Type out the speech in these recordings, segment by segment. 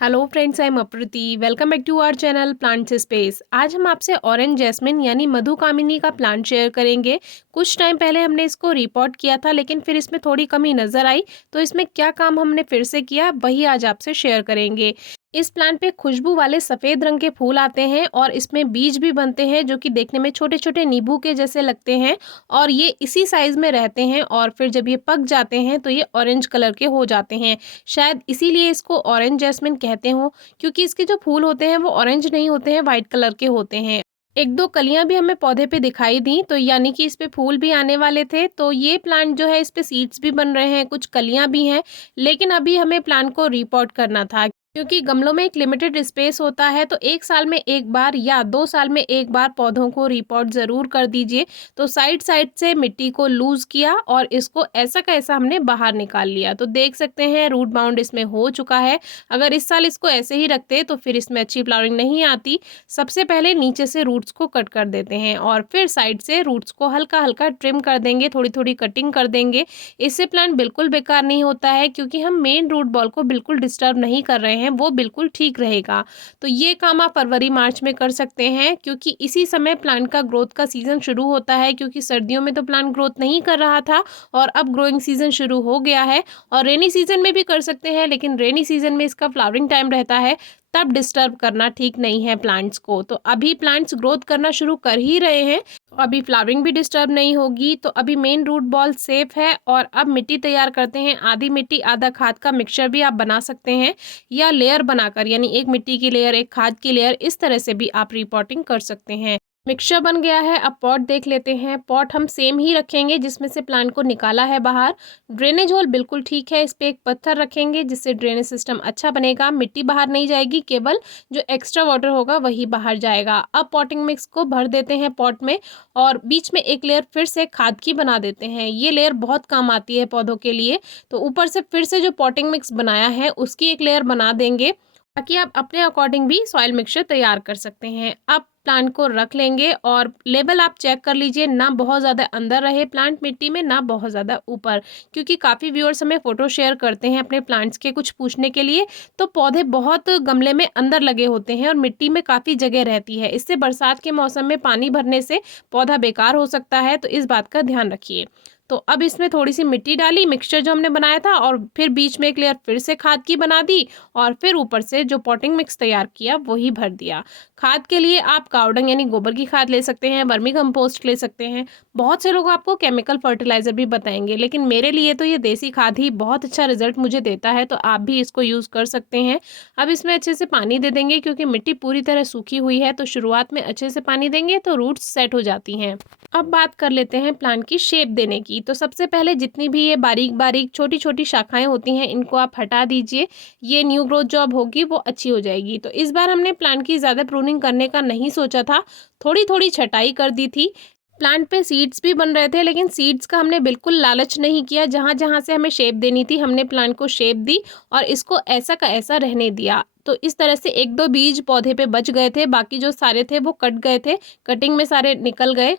Hello friends, I am Aprati. Welcome back to our channel plants space. आज हम आपसे orange jasmine यानी मधुकामिनी का प्लांट शेयर करेंगे। कुछ टाइम पहले हमने इसको रिपोर्ट किया था, लेकिन फिर इसमें थोड़ी कमी नज़र आई, तो इसमें क्या काम हमने फिर से किया वही आज आपसे शेयर करेंगे। इस प्लांट पे खुशबू वाले सफ़ेद रंग के फूल आते हैं और इसमें बीज भी बनते हैं जो कि देखने में छोटे छोटे नींबू के जैसे लगते हैं और ये इसी साइज़ में रहते हैं और फिर जब ये पक जाते हैं तो ये ऑरेंज कलर के हो जाते हैं। शायद इसीलिए इसको ऑरेंज जैस्मिन कहते हो, क्योंकि इसके जो फूल होते हैं वो ऑरेंज नहीं होते हैं, वाइट कलर के होते हैं। एक दो कलियां भी हमें पौधे पे दिखाई दी, तो यानी कि इस पे फूल भी आने वाले थे। तो ये प्लांट जो है इस पे सीड्स भी बन रहे हैं, कुछ कलियां भी हैं, लेकिन अभी हमें प्लांट को रिपोर्ट करना था क्योंकि गमलों में एक लिमिटेड स्पेस होता है। तो 1 साल में एक बार या 2 साल में एक बार पौधों को रिपोर्ट ज़रूर कर दीजिए। तो साइड साइड से मिट्टी को लूज़ किया और इसको ऐसा का ऐसा हमने बाहर निकाल लिया। तो देख सकते हैं रूट बाउंड इसमें हो चुका है। अगर इस साल इसको ऐसे ही रखते तो फिर इसमें अच्छी फ्लावरिंग नहीं आती। सबसे पहले नीचे से रूट्स को कट कर देते हैं और फिर साइड से रूट्स को हल्का हल्का ट्रिम कर देंगे, थोड़ी थोड़ी कटिंग कर देंगे। इससे प्लांट बिल्कुल बेकार नहीं होता है, क्योंकि हम मेन रूट बॉल को बिल्कुल डिस्टर्ब नहीं कर रहे हैं, वो बिल्कुल ठीक रहेगा। तो ये काम आप फरवरी मार्च में कर सकते हैं, क्योंकि इसी समय प्लांट का ग्रोथ का सीजन शुरू होता है। क्योंकि सर्दियों में तो प्लांट ग्रोथ नहीं कर रहा था और अब ग्रोइंग सीजन शुरू हो गया है। और रेनी सीजन में भी कर सकते हैं, लेकिन रेनी सीजन में इसका फ्लावरिंग टाइम रहता है, तब डिस्टर्ब करना ठीक नहीं है प्लांट्स को। तो अभी प्लांट्स ग्रोथ करना शुरू कर ही रहे हैं, तो अभी फ्लावरिंग भी डिस्टर्ब नहीं होगी। तो अभी मेन रूट बॉल सेफ है और अब मिट्टी तैयार करते हैं। आधी मिट्टी आधा खाद का मिक्सचर भी आप बना सकते हैं, या लेयर बनाकर, यानी एक मिट्टी की लेयर एक खाद की लेयर, इस तरह से भी आप रिपोर्टिंग कर सकते हैं। मिक्सचर बन गया है, अब पॉट देख लेते हैं। पॉट हम सेम ही रखेंगे जिसमें से प्लांट को निकाला है बाहर। ड्रेनेज होल बिल्कुल ठीक है, इस पे एक पत्थर रखेंगे जिससे ड्रेनेज सिस्टम अच्छा बनेगा। मिट्टी बाहर नहीं जाएगी, केवल जो एक्स्ट्रा वाटर होगा वही बाहर जाएगा। अब पॉटिंग मिक्स को भर देते हैं पॉट में और बीच में एक लेयर फिर से खाद की बना देते हैं। ये लेयर बहुत काम आती है पौधों के लिए। तो ऊपर से फिर से जो पॉटिंग मिक्स बनाया है उसकी एक लेयर बना देंगे, ताकि आप अपने अकॉर्डिंग भी सॉइल मिक्सचर तैयार कर सकते हैं। अब प्लांट को रख लेंगे और लेवल आप चेक कर लीजिए, ना बहुत ज़्यादा अंदर रहे प्लांट मिट्टी में, ना बहुत ज़्यादा ऊपर। क्योंकि काफ़ी व्यूअर्स हमें फ़ोटो शेयर करते हैं अपने प्लांट्स के कुछ पूछने के लिए, तो पौधे बहुत गमले में अंदर लगे होते हैं और मिट्टी में काफ़ी जगह रहती है। इससे बरसात के मौसम में पानी भरने से पौधा बेकार हो सकता है, तो इस बात का ध्यान रखिए। तो अब इसमें थोड़ी सी मिट्टी डाली, मिक्सचर जो हमने बनाया था, और फिर बीच में एक लेयर फिर से खाद की बना दी और फिर ऊपर से जो पॉटिंग मिक्स तैयार किया वही भर दिया। खाद के लिए आप कावडंग यानी गोबर की खाद ले सकते हैं, वर्मी कंपोस्ट ले सकते हैं। बहुत से लोग आपको केमिकल फर्टिलाइज़र भी बताएंगे, लेकिन मेरे लिए तो ये देसी खाद ही बहुत अच्छा रिजल्ट मुझे देता है, तो आप भी इसको यूज़ कर सकते हैं। अब इसमें अच्छे से पानी दे देंगे, क्योंकि मिट्टी पूरी तरह सूखी हुई है, तो शुरुआत में अच्छे से पानी देंगे तो रूट्स सेट हो जाती हैं। अब बात कर लेते हैं प्लांट की शेप देने की। तो सबसे पहले जितनी भी ये बारीक बारीक छोटी छोटी शाखाएं होती हैं, इनको आप हटा दीजिए। ये न्यू ग्रोथ जो अब होगी वो अच्छी हो जाएगी। तो इस बार हमने प्लांट की ज़्यादा प्रूनिंग करने का नहीं सोचा था, थोड़ी थोड़ी छटाई कर दी थी। प्लांट पे सीड्स भी बन रहे थे, लेकिन सीड्स का हमने बिल्कुल लालच नहीं किया। जहाँ जहाँ से हमें शेप देनी थी हमने प्लांट को शेप दी और इसको ऐसा का ऐसा रहने दिया। तो इस तरह से एक दो बीज पौधे पे बच गए थे, बाकी जो सारे थे वो कट गए थे, कटिंग में सारे निकल गए।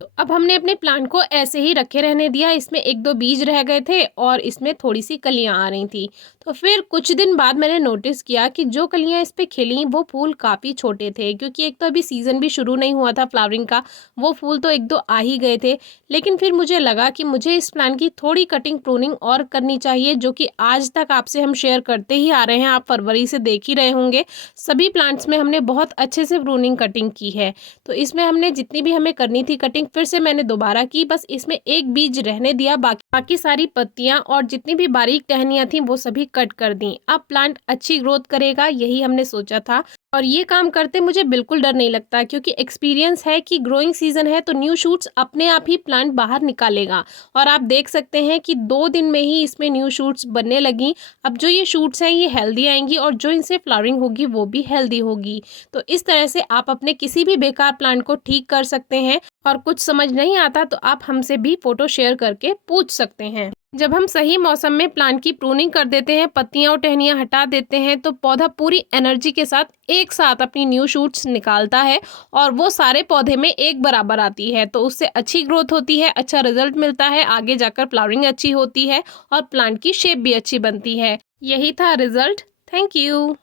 तो अब हमने अपने प्लांट को ऐसे ही रखे रहने दिया। इसमें एक दो बीज रह गए थे और इसमें थोड़ी सी कलियां आ रही थी। तो फिर कुछ दिन बाद मैंने नोटिस किया कि जो कलियां इस पे खिली वो फूल काफ़ी छोटे थे, क्योंकि एक तो अभी सीज़न भी शुरू नहीं हुआ था फ्लावरिंग का। वो फूल तो एक दो आ ही गए थे, लेकिन फिर मुझे लगा कि मुझे इस प्लांट की थोड़ी कटिंग प्रूनिंग और करनी चाहिए, जो कि आज तक आपसे हम शेयर करते ही आ रहे हैं। आप फरवरी से देख ही रहे होंगे, सभी प्लांट्स में हमने बहुत अच्छे से प्रूनिंग कटिंग की है। तो इसमें हमने जितनी भी हमें करनी थी कटिंग फिर से मैंने दोबारा की, बस इसमें एक बीज रहने दिया, बाकी सारी पत्तियां और जितनी भी बारीक टहनियां थी वो सभी कट कर दी। अब प्लांट अच्छी ग्रोथ करेगा, यही हमने सोचा था। और ये काम करते मुझे बिल्कुल डर नहीं लगता, क्योंकि एक्सपीरियंस है कि ग्रोइंग सीजन है तो न्यू शूट्स अपने आप ही प्लांट बाहर निकालेगा। और आप देख सकते हैं कि 2 दिन में ही इसमें न्यू शूट्स बनने लगी। अब जो ये शूट्स हैं ये हेल्दी आएंगी और जो इनसे फ्लावरिंग होगी वो भी हेल्दी होगी। तो इस तरह से आप अपने किसी भी बेकार प्लांट को ठीक कर सकते हैं। और कुछ समझ नहीं आता तो आप हमसे भी फोटो शेयर करके पूछ सकते हैं। जब हम सही मौसम में प्लांट की प्रूनिंग कर देते हैं, पत्तियां और टहनियां हटा देते हैं, तो पौधा पूरी एनर्जी के साथ एक साथ अपनी न्यू शूट्स निकालता है और वो सारे पौधे में एक बराबर आती है। तो उससे अच्छी ग्रोथ होती है, अच्छा रिजल्ट मिलता है, आगे जाकर फ्लावरिंग अच्छी होती है और प्लांट की शेप भी अच्छी बनती है। यही था रिजल्ट। Thank you.